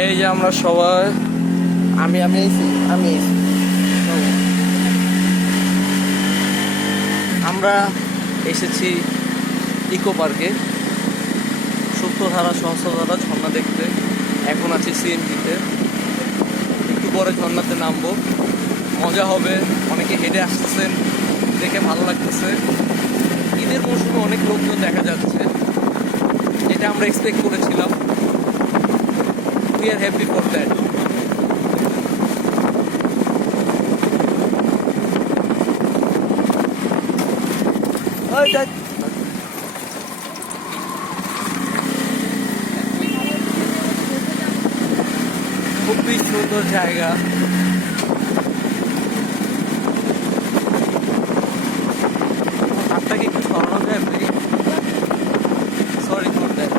এই যে আমরা সবাই আমি আমরা এসেছি ইকো পার্কে সপ্তধারা সহস্রধারা ঝর্ণা দেখতে। এখন আছি সিএনজিতে, একটু পরে ঝর্ণাতে নামবো, মজা হবে। অনেকে হেঁটে আসতেছেন, দেখে ভালো লাগতেছে। ঈদের মৌসুমে অনেক লোকজন দেখা যাচ্ছে, যেটা আমরা এক্সপেক্ট করেছিলাম। We are happy for that. খুবই সুন্দর জায়গা। আপনাকে একটু সরানো যায় প্লিজ? Sorry for that.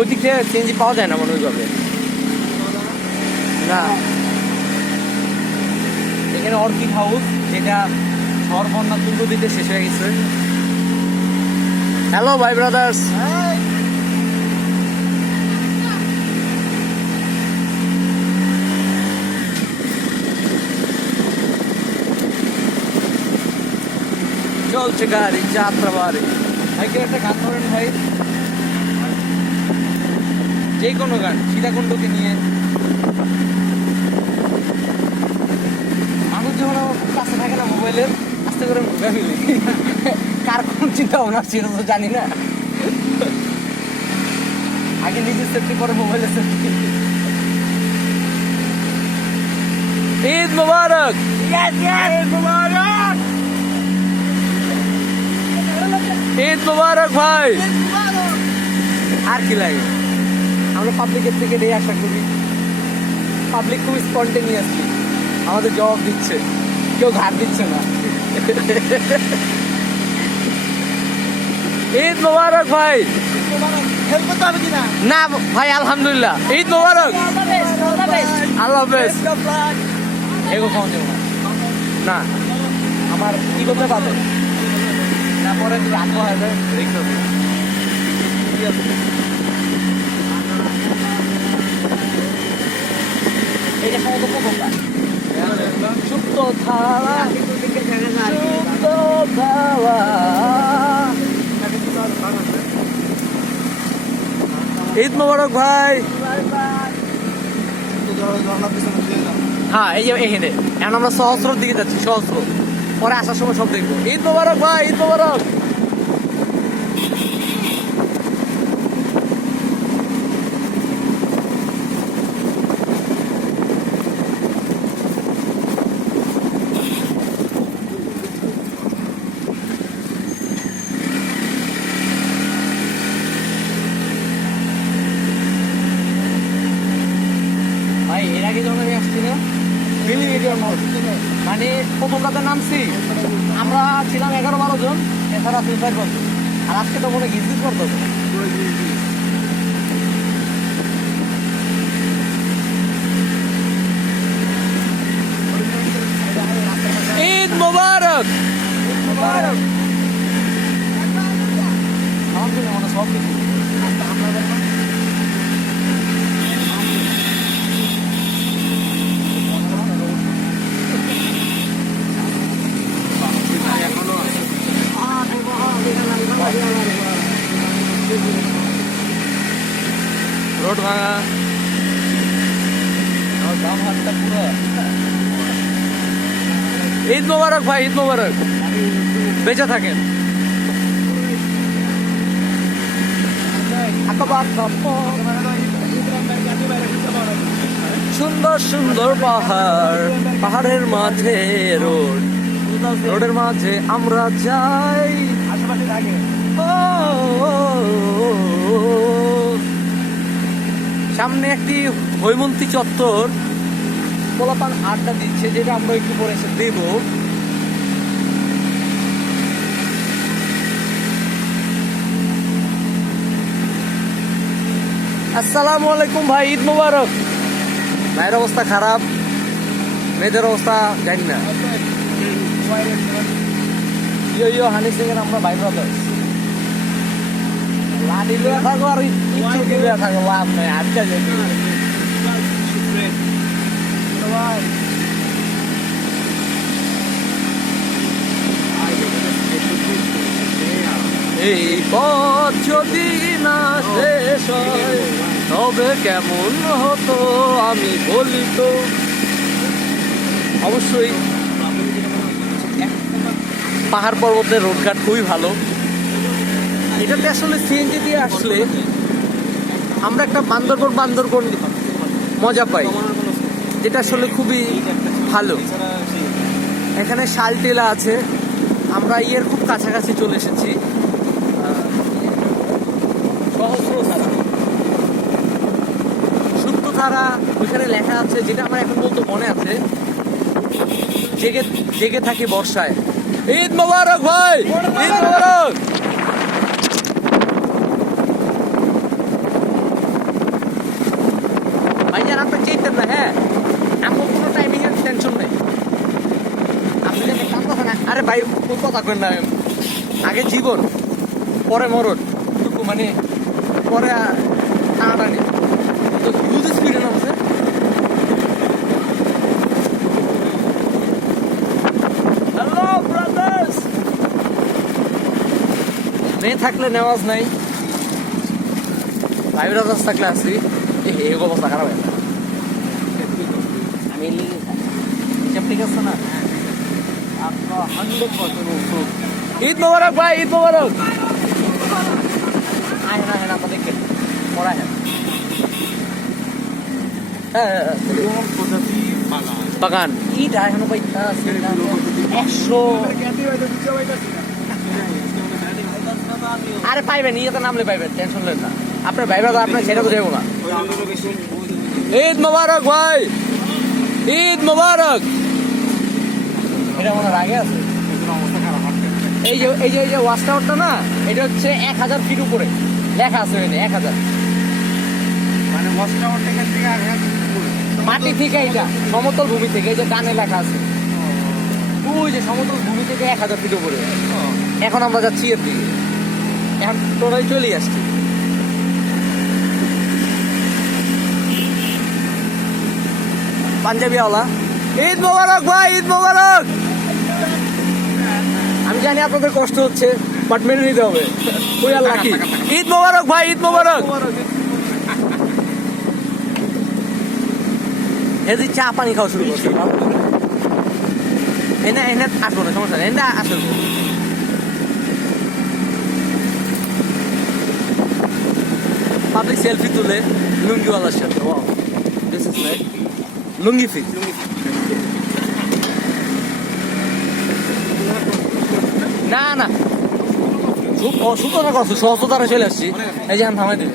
ওই দিক থেকে সিএনজি পাওয়া যায় না মনে ওইভাবে না। এখানে অর্কিড হাউস, যেটা ঝড় বন্যা তুল্য দিতে শেষ হয়ে গেছে। হ্যালো ভাই ব্রাদার্স। চলছে গাড়ি, যাত্রা বাড়ি। ভাই কেউ একটা গান করেন ভাই, যে কোনো গান, সীতাকুণ্ডকে নিয়ে। মানুষ যখন আমার কাছে থাকে না মোবাইলের, আস্তে করে ফ্যামিলি কার কোন চিন্তা ভাবনা সেটা তো জানি না। আগে নিজের সেফটি, পরে মোবাইলের সেফটি। ঈদ মুবারক। ঈদ মুবারক ভাই। আর কি লাগে, আমরা পাবলিকের থেকে দিয়ে আশা করি। পাবলিক খুব স্পন্টেনিয়াসলি আমাদের জবাব দিচ্ছে, কেউ ঘাট দিচ্ছে না। ঈদ মোবারক ভাই। না ভাই, আলহামদুলিল্লাহ। ঈদ মোবারক। আল্লাহ হাফেজ। এগো খাওয়া যাবো না, আমার কি করতে পারবে না, পরে রাখবো হবে দেখতে হবে। এটা খাওয়া তো কোনটা সুপ্ত ধারা, সুপ্ত ধারা। ঈদ মোবারক ভাই। হ্যাঁ, এই যে এখানে এখন আমরা সহস্রর দিকে যাচ্ছি, সহস্র। পরে আসার সময় সব দেখবো। ঈদ মোবারক ভাই, ঈদ মোবারক। এর আগে যখন আমি আসছি না, মানে প্রথম রাতে নামছি আমরা ছিলাম 11-12 জন, এছাড়া 3-4 বছর। আর আজকে তো মনে গিজগিজ করতো। ঈদ মোবারক। আমার মনে সব কিছু রোড ভাঙা, দাম হাতটা পুরো। ঈদ মোবারক ভাই, ঈদ মোবারক। বেঁচে থাকেন। সুন্দর সুন্দর পাহাড়, পাহাড়ের মাঝে রোড, রোডের মাঝে আমরা যাই। সামনে একটি হৈমন্তী চত্বর, পোলাপান আড্ডা দিচ্ছে, যেটা আমরা একটু পরে এসে দেবো। আসসালামু আলাইকুম ভাই, ঈদ মোবারক। ভাইয়ের অবস্থা খারাপ, মেয়েদের অবস্থা জানি না। ইয়ো হানি সিং এর আমরা ভাই ব্রাদার। লাডি লয়ে থাকো আর ইচ্ছে দিলে থাকো, লাভ নাই। আজকে যেতে এই পথ যদি না শেষ হয় তবে কেমন হতো আমি বলি তো। অবশ্যই পাহাড় পর্বতের রোডঘাট খুবই ভালো। এটাতে আসলে সিএনজি দিয়ে আসলে আমরা একটা বান্দরবন মজা পাই, যেটা আসলে খুবই ভালো। এখানে শালটেলা আছে, আমরা ইয়ের খুব কাছাকাছি চলে এসেছি। সূত্রধারা ওইখানে লেখা আছে, যেটা আমার এখন বলতে মনে আছে। জেগে জেগে থাকি বর্ষায়। ঈদ মোবারক ভাই, ঈদ মোবারক। ভাইজান আপনি চেতেন না, হ্যাঁ আমার কোনো টাইমিং এর টেনশন নেই। আপনি যে কাম না, আরে ভাই কথা কেন না, আগে জীবন পরে মরণ, মানে পরে টানাটানি তো হিউজ স্পিডে নামছে। হ্যালো ব্রাদার্স, মেয়ে থাকলে নেওয়াজ নাই, ভাই ব্রাদার্স থাকলে আসি। এই অবস্থা খারাপ হয় না, আমি হিসাব ঠিক আছে না। আপনার 100% ঈদ মোবারক ভাই, ঈদ মোবারক। বাগান ইটা এখনো পাইতা 100। আরে পাইবেন, ইয়েতে নামলে পাইবেন, টেনশন নেন না। আপনার ভাইবা তো আপনার ছেড়ে তো যাবো না। ঈদ মোবারক ভাই, ঈদ মোবারক। এটা মনে আগে আছে। এই যে ওয়াচ টাওয়ারটা না, এটা হচ্ছে 1000 ফিট উপরে লেখা আছে, 1000 মানে ওয়াচ টাওয়ারটা এখান থেকে মাটি থেকে, এটা সমতল ভূমি থেকে, এই যে ডানে লেখা আছে, ওই যে সমতল ভূমি থেকে 1000 ফিট উপরে। এখন আমরা যাচ্ছি এর দিকে, এখন টোটাল চলেই আসছি। পাঞ্জাবিওয়ালা, ঈদ মোবারক ভাই, ঈদ মোবারক। আমি জানি আপনাদের কষ্ট হচ্ছে, বাট মেনে নিতে হবে। ওই আর লাকি। ঈদ মোবারক ভাই, ঈদ মোবারক। এদি চা পানি খাওয়া শুরু করছে। এনে আসবো না, সমস্যা নেই, এনে আসবো। পাবলিক সেলফি তুলে লুঙ্গিওয়ালার সাথে। Wow, this is nice. Lungi fit. না না, সুতরাং সহজতারা চলে আসছি। এই যে আমি থামাই দিল।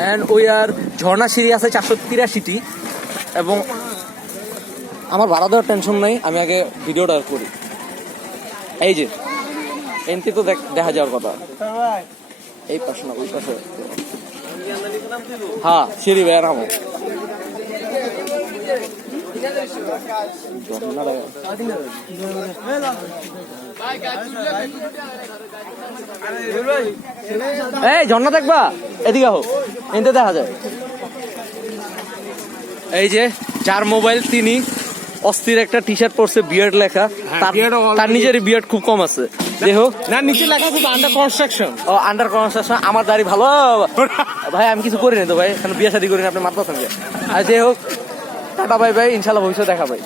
অ্যান্ড ওই আর ঝর্ণা সিঁড়ি আছে 483টি, এবং আমার ভাড়া দেওয়ার টেনশন নাই, আমি আগে ভিডিওটা করি। এই যে এন্ট্রি তো দেখা যাওয়ার কথা, এই পাশে না ওই পাশে। হ্যাঁ সিঁড়ি ভাই নামো। এই ঝর্ণা দেখবা, এদিকে হোক, এতে দেখা যায়। এই যে যার মোবাইল তিনি অস্থির একটা টি শার্ট পরছে, বিয়ার্ড লেখা। তার নিজেরই বিয়ার্ড খুব কম আছে। যাই হোক, না নিচে লেখা আছে আন্ডার কনস্ট্রাকশন। ও আন্ডার কনস্ট্রাকশন। আমার দাড়ি ভালো ভাই, আমি কিছু করি না তো ভাই, বিয়ে শাদী করি না, আপনি মারতে। আর যাই হোক, টাটা বাই বাই, ইনশাল্লাহ ভবিষ্যৎ দেখা ভাই।